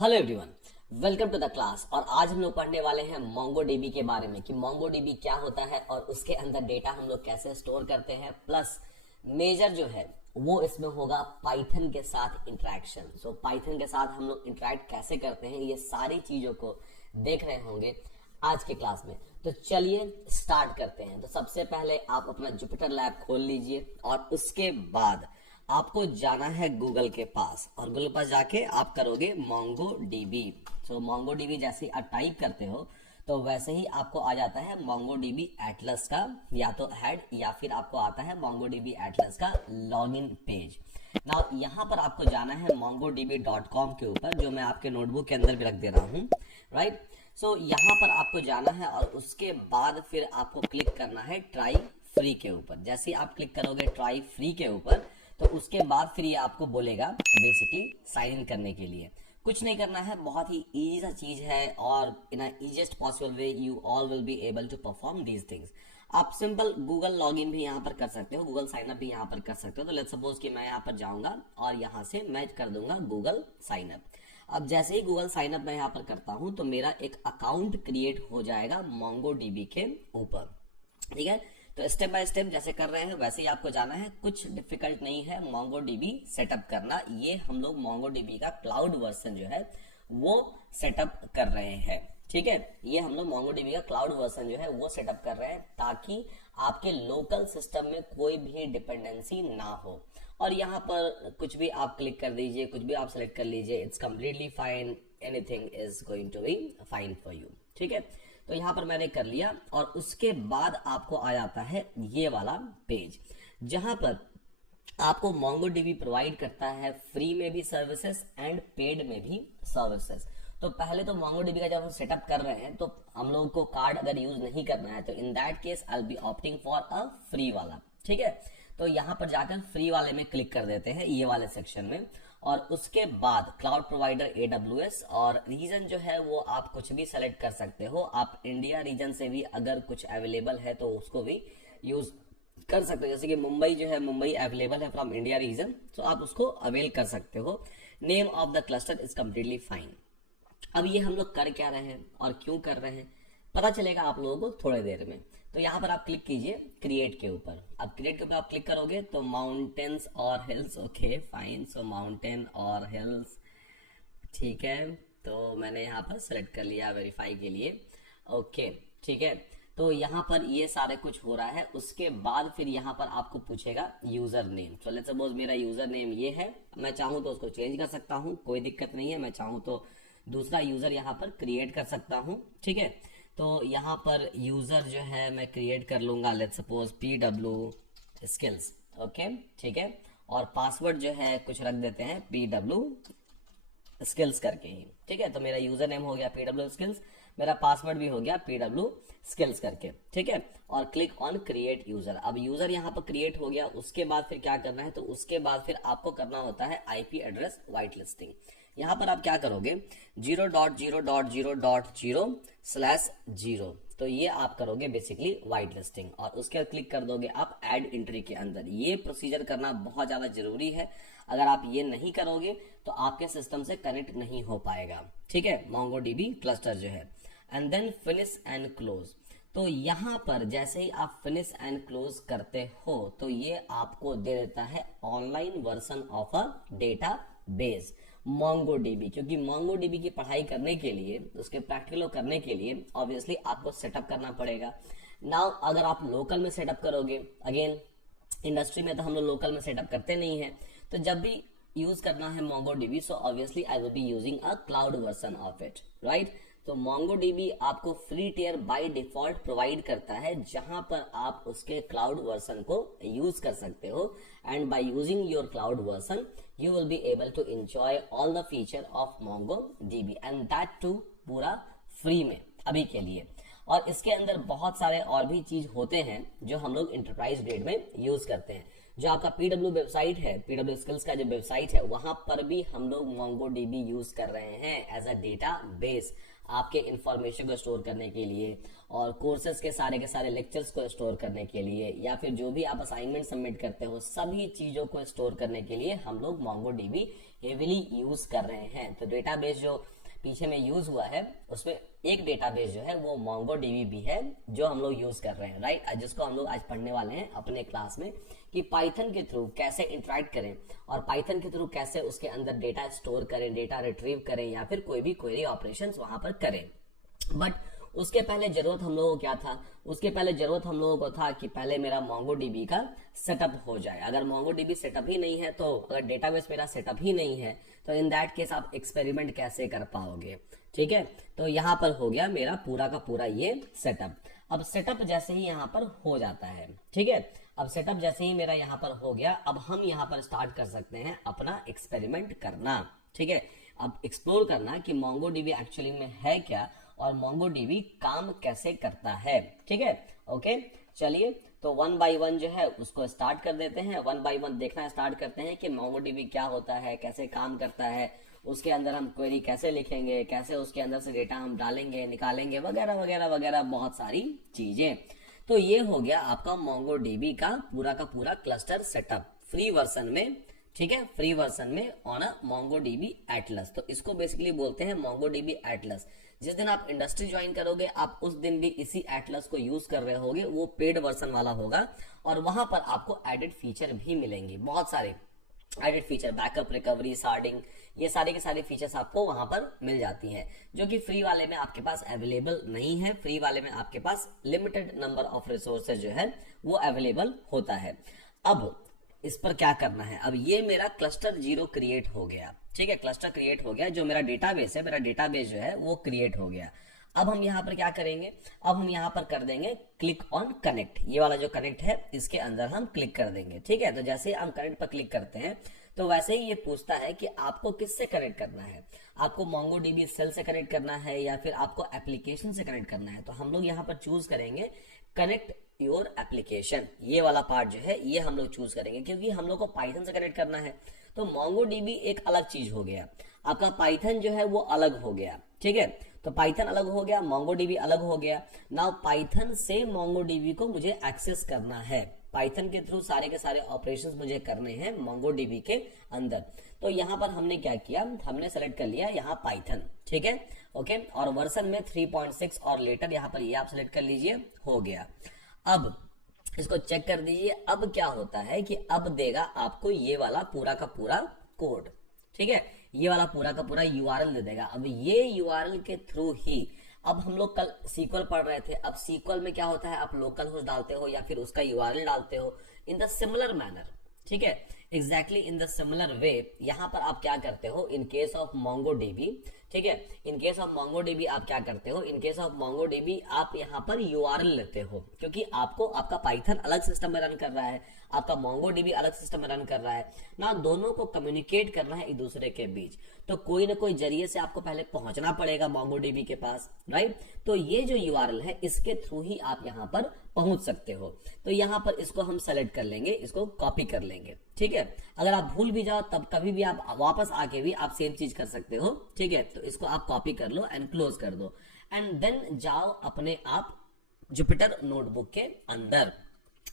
Hello everyone, welcome to the class. और आज हम लोग पढ़ने वाले हैं मोंगोडीबी के बारे में कि मोंगोडीबी क्या होता है और उसके अंदर डेटा हम लोग कैसे स्टोर करते हैं। प्लस मेजर जो है वो इसमें होगा पाइथन के साथ इंटरेक्शन। सो पाइथन के साथ हम लोग इंटरेक्ट कैसे करते हैं, ये सारी चीजों को देख रहे होंगे आज के क्लास में। तो चलिए स्टार्ट करते हैं। तो सबसे पहले आप अपना जुपिटर लैब खोल लीजिए और उसके बाद आपको जाना है गूगल के पास और गूगल पास जाके आप करोगे मोंगो डीबी। तो मोंगो डीबी जैसे आप टाइप करते हो तो वैसे ही आपको आ जाता है मोंगो डीबी एटलस का या तो हेड या फिर आपको आता है मोंगो डीबी एटलस का लॉगिन पेज। ना यहाँ पर आपको जाना है mongodb.com के ऊपर, जो मैं आपके नोटबुक के अंदर भी रख दे रहा हूँ। राइट, सो यहाँ पर आपको जाना है और उसके बाद फिर आपको क्लिक करना है ट्राई फ्री के ऊपर। जैसे आप क्लिक करोगे ट्राई फ्री के ऊपर तो उसके बाद फिर ये आपको बोलेगा बेसिकली साइन इन करने के लिए। कुछ नहीं करना है, बहुत ही इजी सा चीज है और in easiest possible way you all will be able to perform these things. आप सिंपल गूगल लॉगिन भी यहाँ पर कर सकते हो, गूगल साइन अप भी यहाँ पर कर सकते हो। तो लेट्स सपोज कि मैं यहाँ पर जाऊंगा और यहाँ से मैं कर दूंगा गूगल साइन अप। अब जैसे ही गूगल साइन अप मैं यहाँ पर करता हूँ तो मेरा एक अकाउंट क्रिएट हो जाएगा मोंगो डीबी के ऊपर। ठीक है, तो स्टेप बाय स्टेप जैसे कर रहे हैं वैसे ही आपको जाना है। कुछ डिफिकल्ट नहीं है मोंगो डीबी सेटअप करना। ये हम लोग मोंगो डीबी का क्लाउड वर्जन जो है वो सेटअप कर रहे हैं। ठीक है, ये हम लोग मोंगो डीबी का क्लाउड वर्जन जो है वो सेटअप कर रहे हैं ताकि आपके लोकल सिस्टम में कोई भी डिपेंडेंसी ना हो। और यहाँ पर कुछ भी आप क्लिक कर दीजिए, कुछ भी आप सेलेक्ट कर लीजिए, it's completely fine, anything is going to be fine for you. ठीक है, तो यहाँ पर मैंने कर लिया और उसके बाद आपको आ जाता है ये वाला पेज जहां पर आपको मोंगोडीबी प्रोवाइड करता है फ्री में भी सर्विसेज एंड पेड में भी सर्विसेज। तो पहले तो मोंगोडीबी का जब हम सेटअप कर रहे हैं तो हम लोगों को कार्ड अगर यूज नहीं करना है तो in that case I will B opting for a free वाला। ठीक है, तो यहाँ पर जाकर फ्री वाले में क्लिक कर देते हैं ये वाले सेक्शन में। और उसके बाद क्लाउड प्रोवाइडर AWS और रीजन जो है वो आप कुछ भी सेलेक्ट कर सकते हो। आप इंडिया रीजन से भी अगर कुछ अवेलेबल है तो उसको भी यूज कर सकते हो। जैसे कि मुंबई जो है, मुंबई अवेलेबल है फ्रॉम इंडिया रीजन, तो आप उसको अवेल कर सकते हो। Name of the cluster is completely fine. अब ये हम लोग कर क्या रहे हैं और क्यों कर रहे हैं पता चलेगा आप लोगों को थोड़ी देर में। तो यहाँ पर आप क्लिक कीजिए क्रिएट के ऊपर। अब क्रिएट के ऊपर आप क्लिक करोगे तो माउंटेन्स और हिल्स, ओके फाइन। सो माउंटेन और हिल्स, ठीक है, तो मैंने यहाँ पर सेलेक्ट कर लिया वेरीफाई के लिए। ओके ठीक है, तो यहाँ पर ये सारे कुछ हो रहा है। उसके बाद फिर यहाँ पर आपको पूछेगा यूजर नेम। तो लेट्स सपोज मेरा यूजर नेम ये है, मैं चाहूँ तो उसको चेंज कर सकता हूँ, कोई दिक्कत नहीं है। मैं चाहूँ तो दूसरा यूजर यहाँ पर क्रिएट कर सकता हूँ। ठीक है, तो यहाँ पर यूजर जो है मैं क्रिएट कर लूंगा, let's suppose PW skills. Okay ठीक है, और पासवर्ड जो है कुछ रख देते हैं PW स्किल्स करके ही। ठीक है, तो मेरा यूजर नेम हो गया PW स्किल्स, मेरा पासवर्ड भी हो गया PW स्किल्स करके। ठीक है, और क्लिक ऑन क्रिएट यूजर। अब यूजर यहाँ पर क्रिएट हो गया। उसके बाद फिर क्या करना है, तो उसके बाद फिर आपको करना होता है IP एड्रेस वाइट लिस्टिंग। यहाँ पर आप क्या करोगे 0.0.0.0/0, तो ये आप करोगे बेसिकली वाइट लिस्टिंग और उसके बाद क्लिक कर दोगे आप ऐड एंट्री के अंदर। ये प्रोसीजर करना बहुत ज्यादा जरूरी है। अगर आप ये नहीं करोगे तो आपके सिस्टम से कनेक्ट नहीं हो पाएगा। ठीक है, मोंगोडीबी क्लस्टर जो है। And then finish and close. तो यहाँ पर जैसे ही आप फिनिश एंड क्लोज करते हो तो ये आपको दे देता है online version of a data base MongoDB. क्योंकि मोंगोडीबी की पढ़ाई करने के लिए, उसके प्रैक्टिकल करने के लिए ऑब्वियसली आपको सेटअप करना पड़ेगा। नाउ अगर आप लोकल में सेटअप करोगे, अगेन इंडस्ट्री में तो हम लोग लोकल में सेटअप करते नहीं है, तो जब भी यूज करना है MongoDB so obviously I will be using a cloud version of it. Right, तो मोंगोडीबी आपको free tier by default provide करता है जहां पर आप उसके क्लाउड वर्जन को यूज कर सकते हो। And by using your cloud version you will be able to enjoy all the feature of MongoDB and that too पूरा फ्री में अभी के लिए। और इसके अंदर बहुत सारे और भी चीज होते हैं जो हम लोग इंटरप्राइज ग्रेड में यूज करते हैं। जो आपका पीडब्ल्यू वेबसाइट है, पीडब्ल्यू स्किल्स का जो वेबसाइट है, वहां पर भी हम लोग MongoDB यूज कर रहे हैं एज अ डेटा बेस आपके इंफॉर्मेशन को स्टोर करने के लिए, और कोर्सेज के सारे लेक्चर्स को स्टोर करने के लिए, या फिर जो भी आप असाइनमेंट सबमिट करते हो सभी चीजों को स्टोर करने के लिए हम लोग MongoDB हेविली यूज कर रहे हैं। तो डेटाबेस जो पीछे में यूज हुआ है उसमें एक डेटाबेस जो है वो MongoDB भी है जो हम लोग यूज कर रहे हैं, राइट, जिसको हम लोग आज पढ़ने वाले हैं अपने क्लास में कि पाइथन के थ्रू कैसे इंटरैक्ट करें और पाइथन के थ्रू कैसे उसके अंदर डेटा स्टोर करें, डेटा रिट्रीव करें, या फिर कोई भी क्वेरी ऑपरेशंस वहां पर करें। बट उसके पहले जरूरत हम लोगों को क्या था, उसके पहले जरूरत हम लोगों को था कि पहले मेरा MongoDB का सेटअप हो जाए। अगर MongoDB सेटअप ही नहीं है, तो अगर डेटाबेस मेरा सेटअप ही नहीं है, तो इन दैट केस आप एक्सपेरिमेंट कैसे कर पाओगे, ठीक है। तो यहाँ पर हो गया मेरा पूरा का पूरा ये सेटअप। अब सेटअप जैसे ही यहाँ पर हो जाता है, ठीक है, अब सेटअप जैसे ही मेरा यहाँ पर हो गया, अब हम यहाँ पर स्टार्ट कर सकते हैं अपना एक्सपेरिमेंट करना, ठीक है। अब एक्सप्लोर करना कि MongoDB एक्चुअली में है क्या और MongoDB काम कैसे करता है, ठीक है। ओके, चलिए तो वन बाय वन जो है उसको स्टार्ट कर देते हैं, वन बाय वन देखना स्टार्ट करते हैं कि MongoDB क्या होता है, कैसे काम करता है, उसके अंदर हम क्वेरी कैसे लिखेंगे, कैसे उसके अंदर से डेटा हम डालेंगे, निकालेंगे, वगैरह वगैरह वगैरह बहुत सारी चीजें। तो ये हो गया आपका MongoDB का पूरा क्लस्टर सेटअप फ्री वर्जन में, ठीक है, फ्री वर्जन में ऑन अ MongoDB एटलस। तो इसको बेसिकली बोलते हैं MongoDB एटलस। जिस दिन आप इंडस्ट्री ज्वाइन करोगे आप उस दिन भी इसी एटलस को यूज कर रहे होगे, वो पेड वर्जन वाला होगा, और वहां पर आपको एडेड फीचर भी मिलेंगे, बहुत सारे added feature, backup, recovery, sharding, ये सारे के सारे फीचर्स आपको वहां पर मिल जाती हैं, जो कि फ्री वाले में आपके पास अवेलेबल नहीं है। फ्री वाले में आपके पास लिमिटेड नंबर ऑफ रिसोर्सेज जो है वो अवेलेबल होता है। अब इस पर क्या करना है, अब ये मेरा क्लस्टर 0 क्रिएट हो गया, ठीक है, क्लस्टर क्रिएट हो गया, जो मेरा डेटाबेस है, मेरा डेटाबेस जो है वो क्रिएट हो गया। अब हम यहाँ पर क्या करेंगे, अब हम यहाँ पर कर देंगे क्लिक ऑन कनेक्ट, ये वाला जो कनेक्ट है इसके अंदर हम क्लिक कर देंगे, ठीक है। तो जैसे हम कनेक्ट पर क्लिक करते हैं तो वैसे ही ये पूछता है कि आपको किससे कनेक्ट करना है, आपको MongoDB सेल से कनेक्ट करना है या फिर आपको एप्लीकेशन से कनेक्ट करना है। तो हम लोग यहाँ पर चूज करेंगे कनेक्ट योर एप्लीकेशन, ये वाला पार्ट जो है ये हम लोग चूज करेंगे, क्योंकि हम लोग को पाइथन से कनेक्ट करना है। तो MongoDB एक अलग चीज हो गया, आपका पाइथन जो है वो अलग हो गया, ठीक है। तो पाइथन अलग हो गया, MongoDB अलग हो गया। नाउ पाइथन से MongoDB को मुझे एक्सेस करना है, पाइथन के थ्रू सारे के सारे ऑपरेशंस मुझे करने हैं MongoDB के अंदर। तो यहाँ पर हमने क्या किया, हमने सेलेक्ट कर लिया यहाँ पाइथन, ठीक है, ओके, और वर्जन में 3.6 और लेटर यहाँ पर ये आप सेलेक्ट कर लीजिए, हो गया। अब इसको चेक कर दीजिए, अब क्या होता है कि अब देगा आपको ये वाला पूरा का पूरा कोड, ठीक है, ये वाला पूरा का पूरा URL दे देगा। अब ये URL के थ्रू ही, अब हम लोग कल SQL पढ़ रहे थे, अब SQL में क्या होता है, आप लोकल होस्ट डालते हो या फिर उसका URL डालते हो इन द सिमिलर मैनर, ठीक है, exactly in the similar way. यहाँ पर आप क्या करते हो इन केस ऑफ MongoDB, ठीक है, इन केस ऑफ MongoDB आप क्या करते हो, इन केस ऑफ MongoDB आप यहाँ पर URL लेते हो, क्योंकि आपको आपका पाइथन अलग सिस्टम में रन कर रहा है, आपका MongoDB अलग सिस्टम में रन कर रहा है ना, दोनों को कम्युनिकेट करना है एक दूसरे के बीच। तो कोई ना कोई जरिए से आपको पहले पहुंचना पड़ेगा MongoDB के पास, राइट। तो ये जो URL है इसके थ्रू ही आप यहाँ पर पहुंच सकते हो। तो यहाँ पर इसको हम सेलेक्ट कर लेंगे, इसको कॉपी कर लेंगे, ठीक है। अगर आप भूल भी जाओ तब कभी भी आप वापस आके भी आप सेम चीज कर सकते हो, ठीक है। तो इसको आप कॉपी कर लो एंड क्लोज कर दो, एंड देन जाओ अपने आप जुपिटर नोटबुक के अंदर,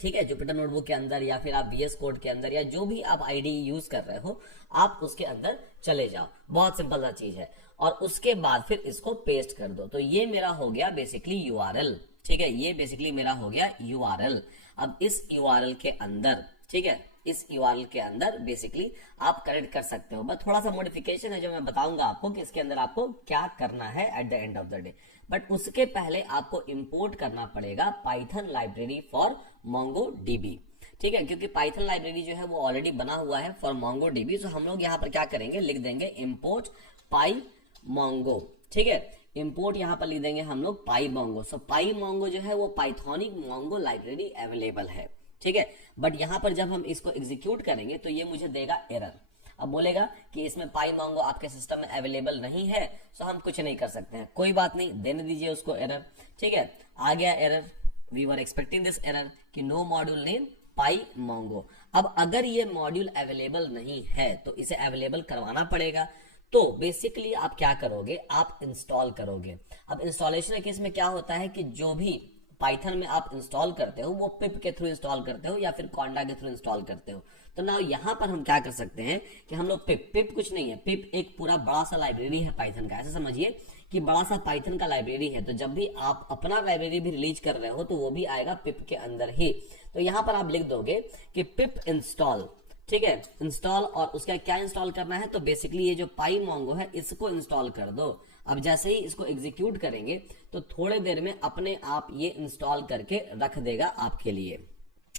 ठीक है, जुपिटर नोटबुक के अंदर या फिर आप VS कोड के अंदर या जो भी आप आईडी यूज कर रहे हो आप उसके अंदर चले जाओ, बहुत सिंपल सा चीज है। और उसके बाद फिर इसको पेस्ट कर दो। तो ये मेरा हो गया बेसिकली URL, ठीक है, ये बेसिकली मेरा हो गया URL। अब इस URL के अंदर, ठीक है, इस URL के अंदर बेसिकली आप कनेक्ट कर सकते हो, बस थोड़ा सा मॉडिफिकेशन है जो मैं बताऊंगा आपको कि इसके अंदर आपको क्या करना है at the end of the day. But उसके पहले आपको इंपोर्ट करना पड़ेगा पाइथन लाइब्रेरी फॉर MongoDB, ठीक है, क्योंकि पाइथन लाइब्रेरी जो है वो ऑलरेडी बना हुआ है फॉर MongoDB। तो हम लोग यहाँ पर क्या करेंगे, लिख देंगे इम्पोर्ट PyMongo, ठीक है, इंपोर्ट यहाँ पर लिख देंगे हम लोग PyMongo। सो PyMongo जो है वो पाइथोनिक मोंगो लाइब्रेरी अवेलेबल है, ठीक है। बट यहाँ पर जब हम इसको एग्जीक्यूट करेंगे तो ये मुझे देगा एरर। अब बोलेगा कि इसमें PyMongo आपके सिस्टम में अवेलेबल नहीं है, सो हम कुछ नहीं कर सकते हैं, कोई बात नहीं, देने दीजिए उसको एरर, ठीक है। आ गया error, we were expecting this error कि no module name PyMongo. अब अगर ये मॉड्यूल अवेलेबल नहीं है तो इसे अवेलेबल करवाना पड़ेगा। तो बेसिकली आप क्या करोगे, आप इंस्टॉल करोगे। अब इंस्टॉलेशन के केस में क्या होता है कि जो भी पाइथन में आप इंस्टॉल करते हो वो पिप के थ्रू इंस्टॉल करते हो या फिर कॉन्डा के थ्रू इंस्टॉल करते हो। तो ना यहाँ पर हम क्या कर सकते हैं कि हम लोग पिप कुछ नहीं है, पिप एक पूरा बड़ा सा लाइब्रेरी है पाइथन का। ऐसा समझिए कि बड़ा सा पाइथन का लाइब्रेरी है। तो जब भी आप अपना लाइब्रेरी भी रिलीज कर रहे हो तो वो भी आएगा पिप के अंदर ही। तो यहाँ पर आप लिख दोगे कि पिप इंस्टॉल, ठीक है, इंस्टॉल, और उसका क्या इंस्टॉल करना है, तो बेसिकली ये जो पाई मोंगो है इसको इंस्टॉल कर दो। अब जैसे ही इसको एग्जीक्यूट करेंगे तो थोड़े देर में अपने आप ये इंस्टॉल करके रख देगा आपके लिए,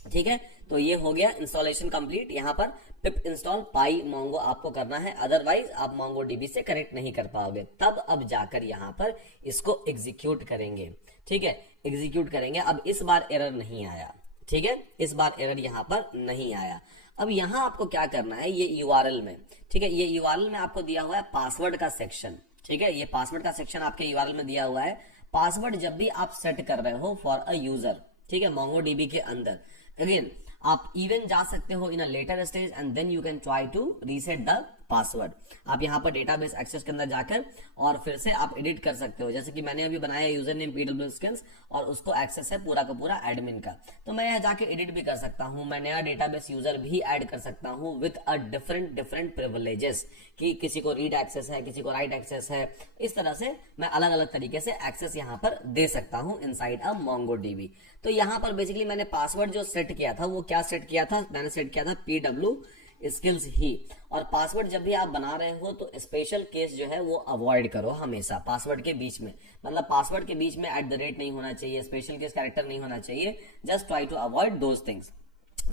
ठीक है। तो ये हो गया इंस्टॉलेशन कंप्लीट। यहाँ पर पिप इंस्टॉल पाई मोंगो आपको करना है, अदरवाइज आप मोंगो डीबी से कनेक्ट नहीं कर पाओगे। तब अब जाकर यहाँ पर इसको एग्जीक्यूट करेंगे, ठीक है, एग्जीक्यूट करेंगे। अब इस बार एरर नहीं आया, ठीक है, इस बार एरर यहाँ पर नहीं आया। अब यहाँ आपको क्या करना है, ये यूआरएल में, ठीक है, ये यूआरएल में आपको दिया हुआ है पासवर्ड का सेक्शन, ठीक है, ये पासवर्ड का सेक्शन आपके यूआरएल में दिया हुआ है। पासवर्ड जब भी आप सेट कर रहे हो फॉर अ यूजर, ठीक है, मोंगोडीबी के अंदर, अगेन आप इवन जा सकते हो in a later stage and then you can try to reset the password. आप यहाँ पर डेटाबेस एक्सेस के अंदर जाकर और फिर से आप एडिट कर सकते हो। जैसे कि मैंने अभी बनाया यूजर नेम pwskins और उसको एक्सेस है पूरा का पूरा एडमिन का, तो मैं यहाँ जाके एडिट भी कर सकता हूँ। मैं नया डेटाबेस यूजर भी ऐड कर सकता हूँ विद अ डिफरेंट प्रिविलेजेस, कि किसी को रीड एक्सेस है, किसी को राइट एक्सेस है। इस तरह से मैं अलग अलग तरीके से एक्सेस यहाँ पर दे सकता हूँ इनसाइड अ मोंगोडीबी। तो यहाँ पर बेसिकली मैंने पासवर्ड जो सेट किया था वो क्या सेट किया था, मैंने सेट किया था pw स्किल्स ही। और पासवर्ड जब भी आप बना रहे हो तो स्पेशल केस जो है वो अवॉइड करो हमेशा पासवर्ड के बीच में, मतलब पासवर्ड के बीच में @ नहीं होना चाहिए, स्पेशल केस कैरेक्टर नहीं होना चाहिए। Just try to avoid those things.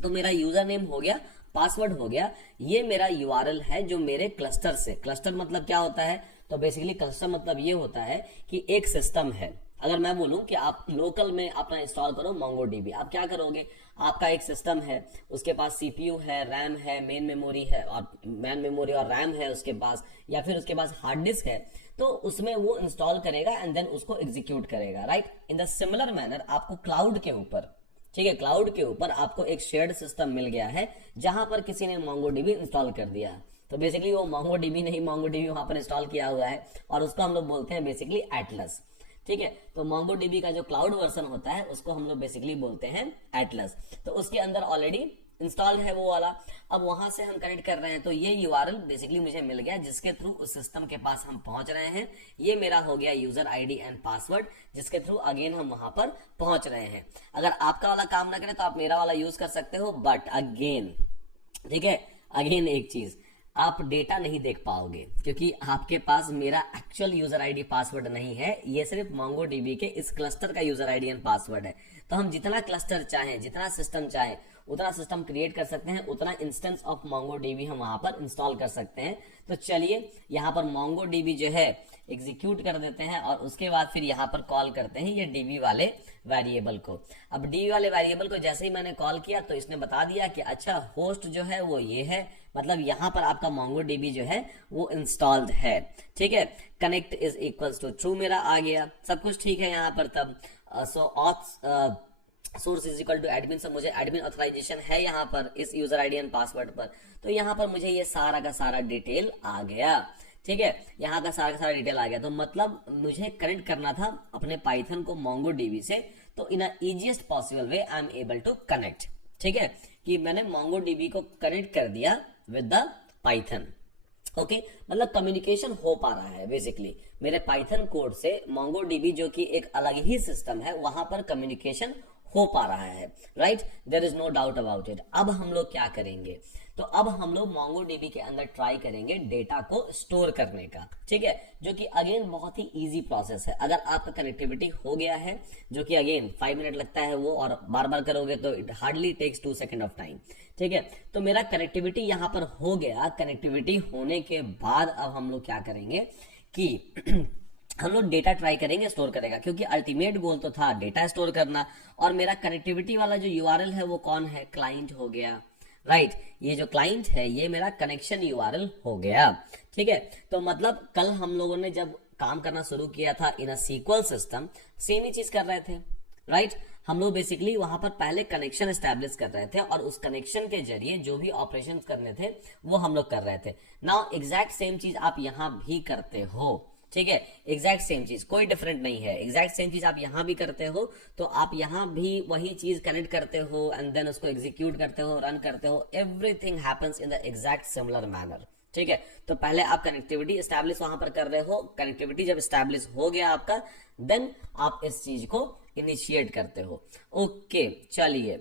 तो मेरा यूजर नेम हो गया, पासवर्ड हो गया, ये मेरा यूआरएल है जो मेरे क्लस्टर से, क्लस्टर मतलब क्या होता है, तो बेसिकली क्लस्टर मतलब ये होता है कि एक सिस्टम है। अगर मैं बोलूं कि आप लोकल में अपना इंस्टॉल करो मोंगोडीबी, आप क्या करोगे, आपका एक सिस्टम है, उसके पास सीपीयू है, रैम है, मेन मेमोरी है, और मेन मेमोरी और रैम है उसके पास, या फिर उसके पास हार्ड डिस्क है, तो उसमें वो इंस्टॉल करेगा एंड देन उसको एग्जीक्यूट करेगा, right. In the similar manner आपको क्लाउड के ऊपर, ठीक है, क्लाउड के ऊपर आपको एक शेयर्ड सिस्टम मिल गया है जहां पर किसी ने मोंगोडीबी इंस्टॉल कर दिया। तो बेसिकली वो मोंगोडीबी नहीं, मोंगोडीबी वहां पर इंस्टॉल किया हुआ है और उसको हम लोग बोलते हैं बेसिकली एटलस, ठीक है। तो मोंगोडीबी का जो क्लाउड वर्जन होता है उसको हम लोग बेसिकली बोलते हैं एटलस। तो उसके अंदर ऑलरेडी इंस्टॉल्ड है वो वाला। अब वहां से हम कनेक्ट कर रहे हैं, तो ये यूआरएल बेसिकली मुझे मिल गया जिसके थ्रू उस सिस्टम के पास हम पहुंच रहे हैं। ये मेरा हो गया यूजर आईडी एंड पासवर्ड जिसके थ्रू अगेन हम वहां पर पहुंच रहे हैं। अगर आपका वाला काम ना करे तो आप मेरा वाला यूज कर सकते हो, बट अगेन, ठीक है, अगेन एक चीज, आप डेटा नहीं देख पाओगे क्योंकि आपके पास मेरा एक्चुअल यूजर आईडी पासवर्ड नहीं है, ये सिर्फ मोंगोडीबी के इस क्लस्टर का यूजर आईडी एंड पासवर्ड है। तो हम जितना क्लस्टर चाहें, जितना सिस्टम चाहे उतना सिस्टम क्रिएट कर सकते हैं, उतना इंस्टेंस ऑफ मोंगोडीबी हम वहां पर इंस्टॉल कर सकते हैं। तो चलिए यहाँ पर मोंगोडीबी जो है एग्जीक्यूट कर देते हैं और उसके बाद फिर यहाँ पर कॉल करते हैं ये डीबी वाले वेरिएबल को। अब डीबी वाले वेरिएबल को जैसे ही मैंने कॉल किया तो इसने बता दिया कि अच्छा होस्ट जो है वो ये है, मतलब यहाँ पर आपका मोंगोडीबी जो है वो इंस्टॉल्ड है, ठीक है। Connect is equals to true मेरा आ गया, सब कुछ ठीक है यहाँ पर। तब source is equal to admin, से मुझे एडमिन ऑथराइजेशन है यहाँ पर इस यूजर आईडी एंड पासवर्ड पर। तो यहाँ पर मुझे ये सारा का सारा डिटेल आ गया, ठीक है, यहाँ का सारा डिटेल आ गया। तो मतलब मुझे कनेक्ट करना था अपने पाइथन को मोंगोडीबी से, तो in easiest possible way I am able to connect, ठीक है, कि मैंने मोंगोडीबी को कनेक्ट कर दिया विद द पाइथन। ओके, मतलब कम्युनिकेशन हो पा रहा है बेसिकली मेरे पाइथन कोड से मोंगोडीबी जो कि एक अलग ही सिस्टम है वहां पर कम्युनिकेशन हो पा रहा है, right, there is no doubt about it. अब हम लोग क्या करेंगे, तो अब हम लोग मोंगोडीबी के अंदर ट्राई करेंगे डेटा को स्टोर करने का, ठीक है, जो कि अगेन बहुत ही इजी प्रोसेस है। अगर आपका कनेक्टिविटी हो गया है, जो कि अगेन 5 मिनट लगता है वो, और बार बार करोगे तो it hardly takes 2 second of time, ठीक है। तो मेरा कनेक्टिविटी यहाँ पर हो गया। कनेक्टिविटी होने के बाद अब हम लोग क्या करेंगे कि हम लोग डेटा ट्राई करेंगे स्टोर करेगा, क्योंकि अल्टीमेट गोल तो था डेटा स्टोर करना। और मेरा कनेक्टिविटी वाला जो यूआरएल है वो कौन है, क्लाइंट हो गया, राइट, ये जो क्लाइंट है ये मेरा कनेक्शन यूआरएल हो गया, ठीक है। तो मतलब कल हम लोगों ने जब काम करना शुरू किया था इन अ सीक्वल सिस्टम, सेम ही चीज कर रहे थे, राइट। हम लोग बेसिकली वहां पर पहले कनेक्शन एस्टैब्लिश कर रहे थे और उस कनेक्शन के जरिए जो भी ऑपरेशन करने थे वो हम लोग कर रहे थे। नाउ एग्जैक्ट सेम चीज आप यहां भी करते हो, ठीक है, एग्जैक्ट सेम चीज, कोई डिफरेंट नहीं है, एग्जैक्ट सेम चीज आप यहां भी करते हो, तो आप यहां भी वही चीज कनेक्ट करते हो एंड देन उसको एग्जीक्यूट करते हो, रन करते हो, everything happens in the exact similar manner, ठीक है। तो पहले आप कनेक्टिविटी एस्टैब्लिश वहां पर कर रहे हो, कनेक्टिविटी जब एस्टैब्लिश हो गया आपका, देन आप इस चीज को इनिशिएट करते हो। ओके चलिए